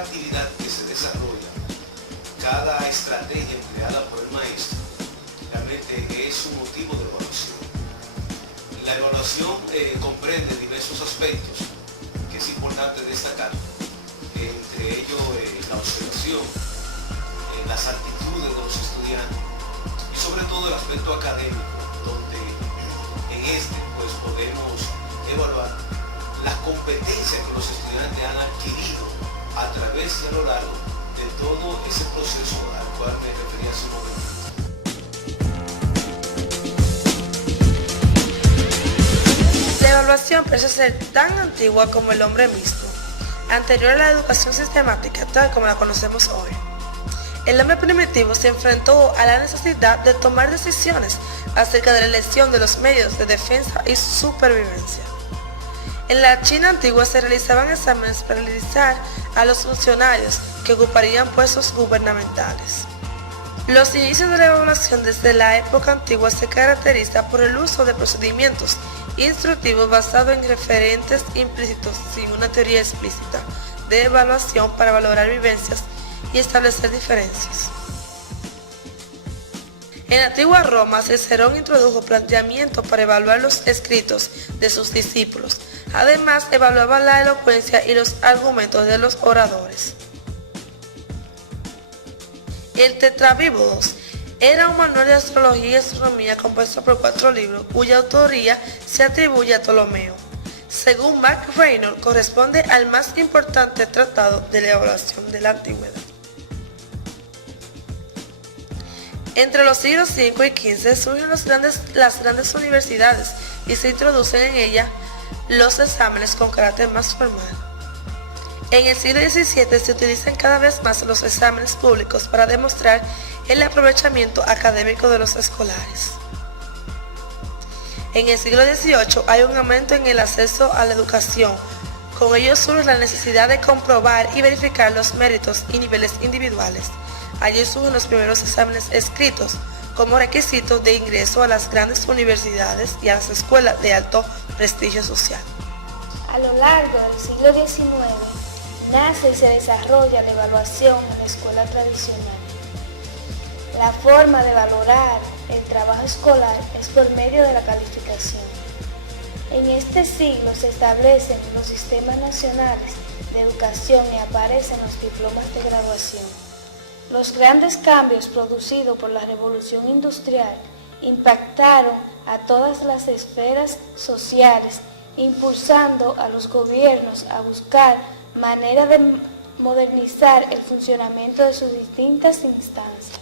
cada actividad que se desarrolla, cada estrategia empleada por el maestro, realmente es un motivo de evaluación. La evaluación comprende diversos aspectos que es importante destacar, entre ellos la observación, las actitudes de los estudiantes y sobre todo el aspecto académico, donde en este pues podemos evaluar las competencias que los estudiantes han adquirido a través y a lo largo de todo ese proceso al cual me refería hace un momento. La evaluación parece ser tan antigua como el hombre mismo, anterior a la educación sistemática tal como la conocemos hoy. El hombre primitivo se enfrentó a la necesidad de tomar decisiones acerca de la elección de los medios de defensa y supervivencia. En la China antigua se realizaban exámenes para analizar a los funcionarios que ocuparían puestos gubernamentales. Los inicios de la evaluación desde la época antigua se caracteriza por el uso de procedimientos instructivos basados en referentes implícitos sin una teoría explícita de evaluación para valorar vivencias y establecer diferencias. En la antigua Roma, Cicerón introdujo planteamientos para evaluar los escritos de sus discípulos. Además, evaluaba la elocuencia y los argumentos de los oradores. El Tetrabíbodos era un manual de astrología y astronomía compuesto por 4 libros, cuya autoría se atribuye a Ptolomeo. Según Mark Reynolds, corresponde al más importante tratado de la evaluación de la antigüedad. Entre los siglos V y XV surgen las grandes universidades y se introducen en ellas los exámenes con carácter más formal. En el siglo XVII se utilizan cada vez más los exámenes públicos para demostrar el aprovechamiento académico de los escolares. En el siglo XVIII hay un aumento en el acceso a la educación. Con ello surge la necesidad de comprobar y verificar los méritos y niveles individuales. Allí surgen los primeros exámenes escritos como requisito de ingreso a las grandes universidades y a las escuelas de alto prestigio social. A lo largo del siglo XIX nace y se desarrolla la evaluación en la escuela tradicional. La forma de valorar el trabajo escolar es por medio de la calificación. En este siglo se establecen los sistemas nacionales de educación y aparecen los diplomas de graduación. Los grandes cambios producidos por la revolución industrial impactaron a todas las esferas sociales, impulsando a los gobiernos a buscar maneras de modernizar el funcionamiento de sus distintas instancias.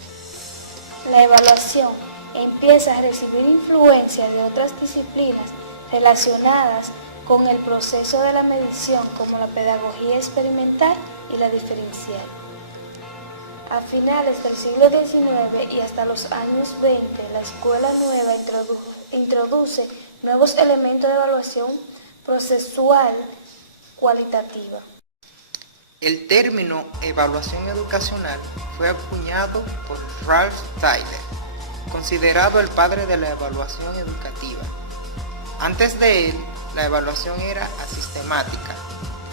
La evaluación empieza a recibir influencia de otras disciplinas relacionadas con el proceso de la medición, como la pedagogía experimental y la diferencial. A finales del siglo XIX y hasta los años 20, la escuela nueva introduce nuevos elementos de evaluación procesual cualitativa. El término evaluación educacional fue acuñado por Ralph Tyler, considerado el padre de la evaluación educativa. Antes de él, la evaluación era asistemática,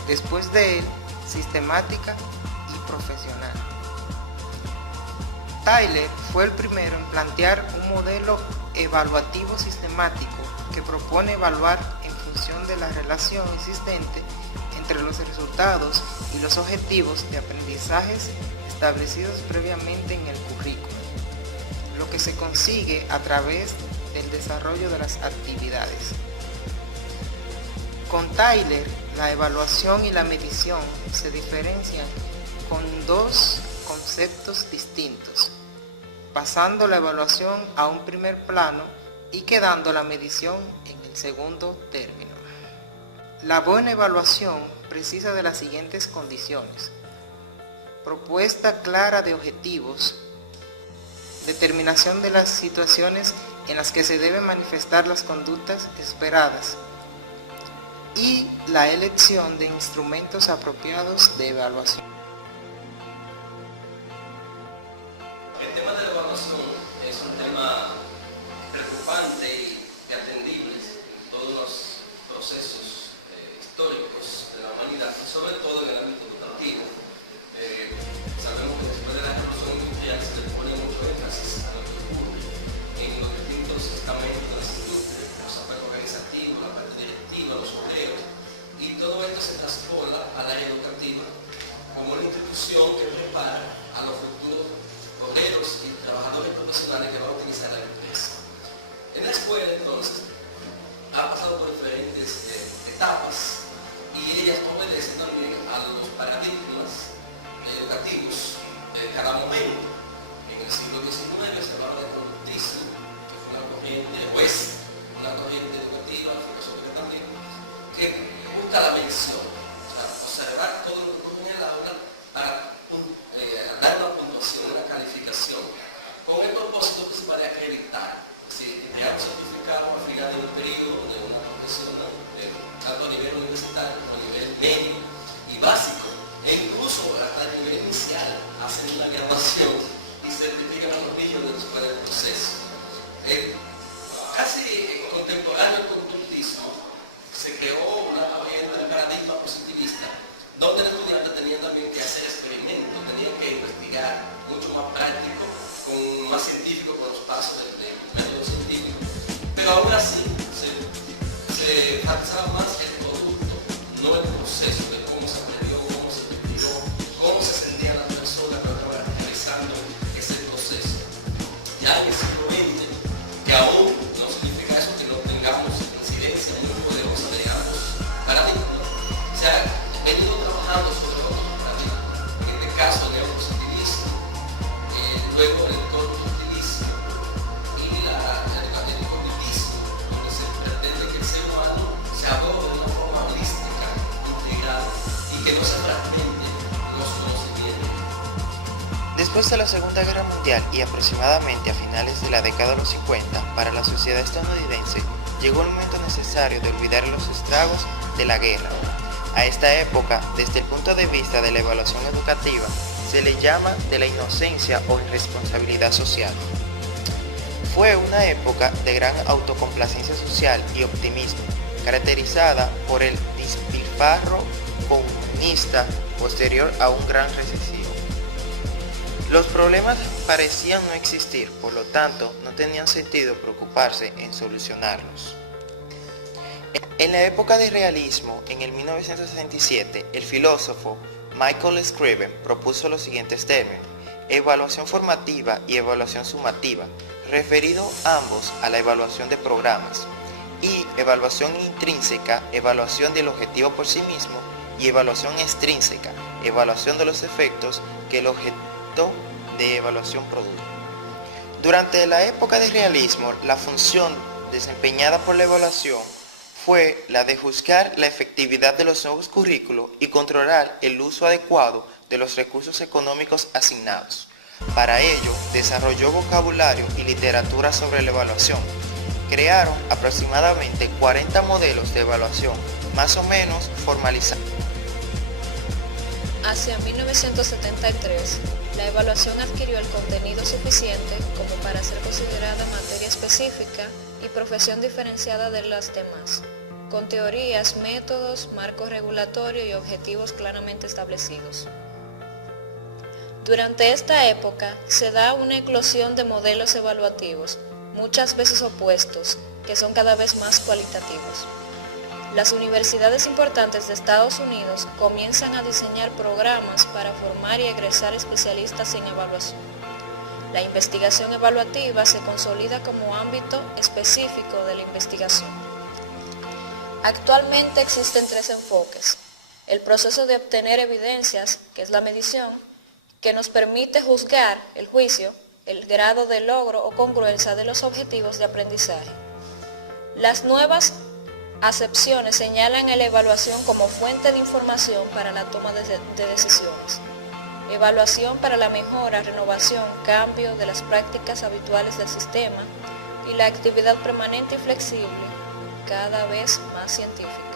después de él, sistemática y profesional. Tyler fue el primero en plantear un modelo evaluativo sistemático que propone evaluar en función de la relación existente entre los resultados y los objetivos de aprendizajes establecidos previamente en el currículo, lo que se consigue a través del desarrollo de las actividades. Con Tyler, la evaluación y la medición se diferencian con 2 conceptos distintos, pasando la evaluación a un primer plano y quedando la medición en el segundo término. La buena evaluación precisa de las siguientes condiciones: propuesta clara de objetivos, determinación de las situaciones en las que se deben manifestar las conductas esperadas y la elección de instrumentos apropiados de evaluación. El tema de la evaluación es un tema preocupante y atendible en todos los procesos históricos de la humanidad, sobre todo en el ámbito educativo. escuela entonces ha pasado por diferentes etapas y ellas obedecen también a los paradigmas educativos de cada momento. En el siglo XIX se hablaba de conductismo, que fue una corriente oeste, una corriente educativa, filosófica también, que busca la mención, o sea, observar todo lo que ocurre en el aula para dar una puntuación, una calificación, con el propósito principal de acreditar, es decir, crear un certificado al final de un periodo de una profesión, tanto a nivel universitario como a nivel medio y básico, e incluso hasta a nivel inicial, hacen una graduación y certifican a los niños para el proceso. Casi contemporáneo al conductismo, se creó una corriente de paradigma positivista, donde el estudiante tenía también que hacer experimentos, tenía que investigar, mucho más práctico, más científico, con los pasos del método científico. Pero aún así, se enfatizaba más el producto, no el proceso de cómo se aprendió, cómo se investigó, cómo se sentían las personas que estaban realizando ese proceso. Ya en el siglo XX, que aún no significa eso que no tengamos incidencia en un modelo, digamos, paradigmas. Se ha venido trabajando sobre otros paradigmas, en este caso el neopositivismo, luego el constructivismo y el cognitismo, donde se pretende que el ser humano se aborde de una forma holística, integrada y que no se fragmente los conocimientos. Después de la Segunda Guerra Mundial y aproximadamente a finales de la década de los 50, para la sociedad estadounidense llegó el momento necesario de olvidar los estragos de la guerra. A esta época, desde el punto de vista de la evaluación educativa, se le llama de la inocencia o irresponsabilidad social. Fue una época de gran autocomplacencia social y optimismo, caracterizada por el despilfarro comunista posterior a un gran recesivo. Los problemas parecían no existir, por lo tanto, no tenían sentido preocuparse en solucionarlos. En la época del realismo, en el 1967, el filósofo Michael Scriven propuso los siguientes términos: evaluación formativa y evaluación sumativa, referido ambos a la evaluación de programas, y evaluación intrínseca, evaluación del objetivo por sí mismo, y evaluación extrínseca, evaluación de los efectos que el objeto de evaluación produce. Durante la época del realismo, la función desempeñada por la evaluación fue la de juzgar la efectividad de los nuevos currículos y controlar el uso adecuado de los recursos económicos asignados. Para ello, desarrolló vocabulario y literatura sobre la evaluación. Crearon aproximadamente 40 modelos de evaluación, más o menos formalizados. Hacia 1973, la evaluación adquirió el contenido suficiente como para ser considerada materia específica y profesión diferenciada de las demás, con teorías, métodos, marco regulatorio y objetivos claramente establecidos. Durante esta época se da una eclosión de modelos evaluativos, muchas veces opuestos, que son cada vez más cualitativos. Las universidades importantes de Estados Unidos comienzan a diseñar programas para formar y egresar especialistas en evaluación. La investigación evaluativa se consolida como ámbito específico de la investigación. Actualmente existen 3 enfoques: el proceso de obtener evidencias, que es la medición, que nos permite juzgar, el juicio, el grado de logro o congruencia de los objetivos de aprendizaje. Las nuevas acepciones señalan a la evaluación como fuente de información para la toma de decisiones. Evaluación para la mejora, renovación, cambio de las prácticas habituales del sistema y la actividad permanente y flexible, cada vez más científica.